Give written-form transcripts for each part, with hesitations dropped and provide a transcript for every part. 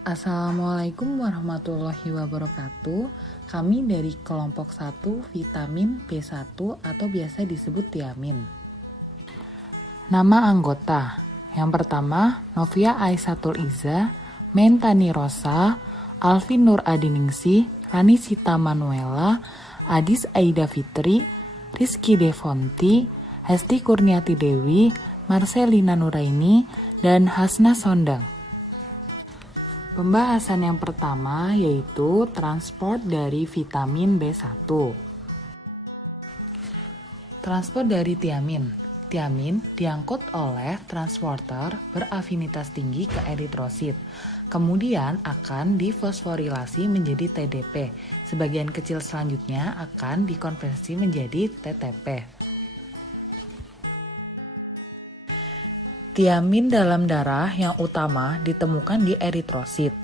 Assalamualaikum warahmatullahi wabarakatuh. Kami dari kelompok 1 vitamin B1 atau biasa disebut tiamin. Nama anggota. Yang pertama, Novia Aisatul Iza, Mentani Rosa, Alvin Nur Adiningsih, Rani Sita Manuela, Adis Aida Fitri, Rizky Devonti, Hesti Kurniati Dewi, Marcelina Nuraini, dan Hasna Sondang. Pembahasan yang pertama yaitu transport dari vitamin B1. Transport dari tiamin. Tiamin diangkut oleh transporter berafinitas tinggi ke eritrosit. Kemudian akan difosforilasi menjadi TDP. Sebagian kecil selanjutnya akan dikonversi menjadi TTP. Tiamin dalam darah yang utama ditemukan di eritrosit.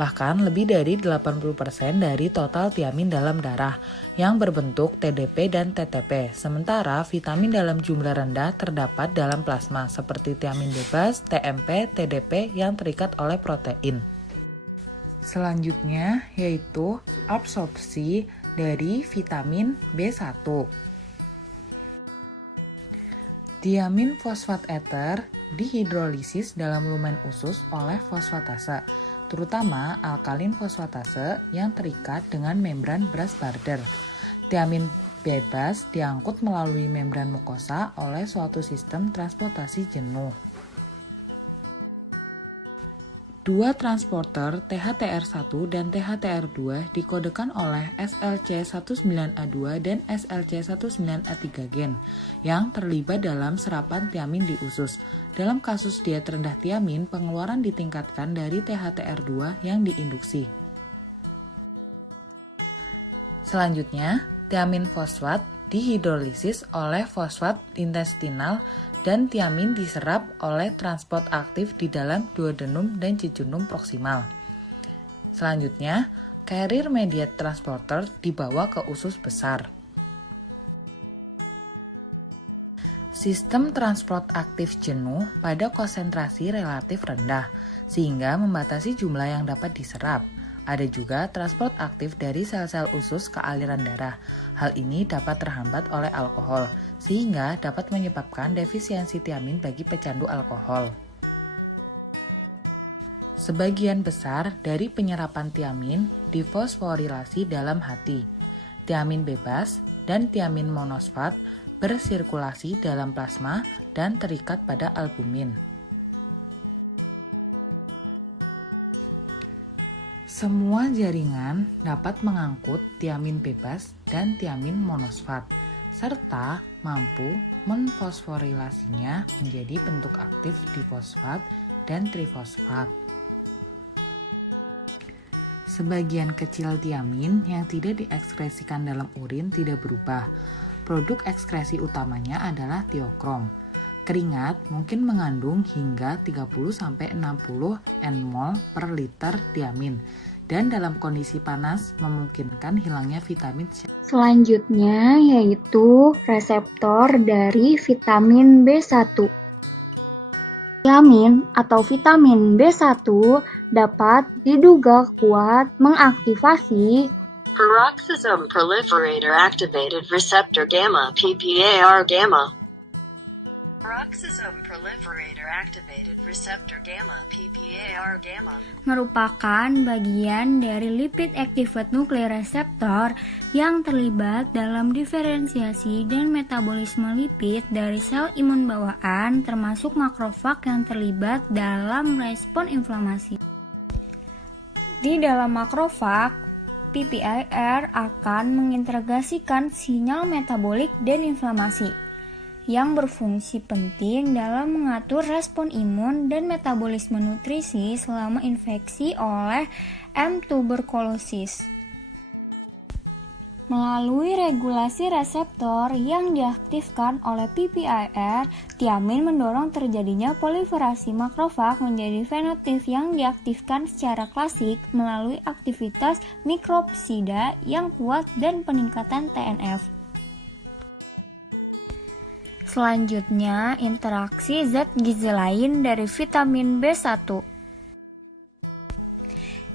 Bahkan lebih dari 80% dari total tiamin dalam darah yang berbentuk TDP dan TTP. Sementara vitamin dalam jumlah rendah terdapat dalam plasma seperti tiamin bebas, TMP, TDP yang terikat oleh protein. Selanjutnya yaitu absorpsi dari vitamin B1. Diamin fosfat eter dihidrolisis dalam lumen usus oleh fosfatase, terutama alkalin fosfatase yang terikat dengan membran Bras-Barder. Tiamin bebas diangkut melalui membran mukosa oleh suatu sistem transportasi jenuh. Dua transporter THTR1 dan THTR2 dikodekan oleh SLC19A2 dan SLC19A3 gen yang terlibat dalam serapan tiamin di usus. Dalam kasus diet rendah tiamin, pengeluaran ditingkatkan dari THTR2 yang diinduksi. Selanjutnya, tiamin fosfat dihidrolisis oleh fosfat intestinal dan tiamin diserap oleh transport aktif di dalam duodenum dan jejunum proksimal. Selanjutnya, carrier mediated transporter dibawa ke usus besar. Sistem transport aktif jenuh pada konsentrasi relatif rendah, sehingga membatasi jumlah yang dapat diserap. Ada juga transport aktif dari sel-sel usus ke aliran darah. Hal ini dapat terhambat oleh alkohol, sehingga dapat menyebabkan defisiensi tiamin bagi pecandu alkohol. Sebagian besar dari penyerapan tiamin difosforilasi dalam hati. Tiamin bebas dan tiamin monosfat bersirkulasi dalam plasma dan terikat pada albumin. Semua jaringan dapat mengangkut tiamin bebas dan tiamin monosfat, serta mampu menfosforilasinya menjadi bentuk aktif difosfat dan trifosfat. Sebagian kecil tiamin yang tidak diekskresikan dalam urin tidak berubah. Produk ekskresi utamanya adalah tiokrom. Keringat mungkin mengandung hingga 30-60 nmol per liter tiamin dan dalam kondisi panas memungkinkan hilangnya vitamin C. Selanjutnya yaitu reseptor dari vitamin B1. Tiamin atau vitamin B1 dapat diduga kuat mengaktifasi peroxisome proliferator activated receptor gamma PPAR gamma. Peroxisome proliferator activated receptor gamma PPAR gamma merupakan bagian dari lipid activated nuclear receptor yang terlibat dalam diferensiasi dan metabolisme lipid dari sel imun bawaan termasuk makrofag yang terlibat dalam respon inflamasi. Di dalam makrofag, PPAR akan mengintegrasikan sinyal metabolik dan inflamasi yang berfungsi penting dalam mengatur respon imun dan metabolisme nutrisi selama infeksi oleh M. tuberculosis. Melalui regulasi reseptor yang diaktifkan oleh PPAR, tiamin mendorong terjadinya proliferasi makrofag menjadi fenotip yang diaktifkan secara klasik melalui aktivitas mikropsida yang kuat dan peningkatan TNF. Selanjutnya, interaksi zat gizi lain dari vitamin B1.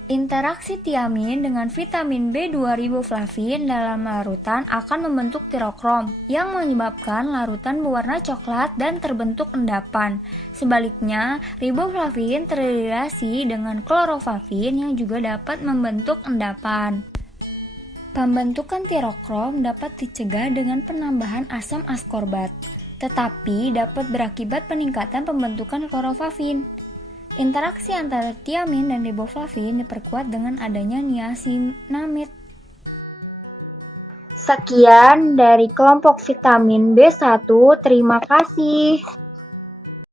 Interaksi tiamin dengan vitamin B2 riboflavin dalam larutan akan membentuk tirokrom yang menyebabkan larutan berwarna coklat dan terbentuk endapan. Sebaliknya, riboflavin terrelasi dengan kloroflavin yang juga dapat membentuk endapan. Pembentukan tirokrom dapat dicegah dengan penambahan asam askorbat, tetapi dapat berakibat peningkatan pembentukan kloroflavin. Interaksi antara tiamin dan riboflavin diperkuat dengan adanya niacinamide. Sekian dari kelompok vitamin B1, terima kasih.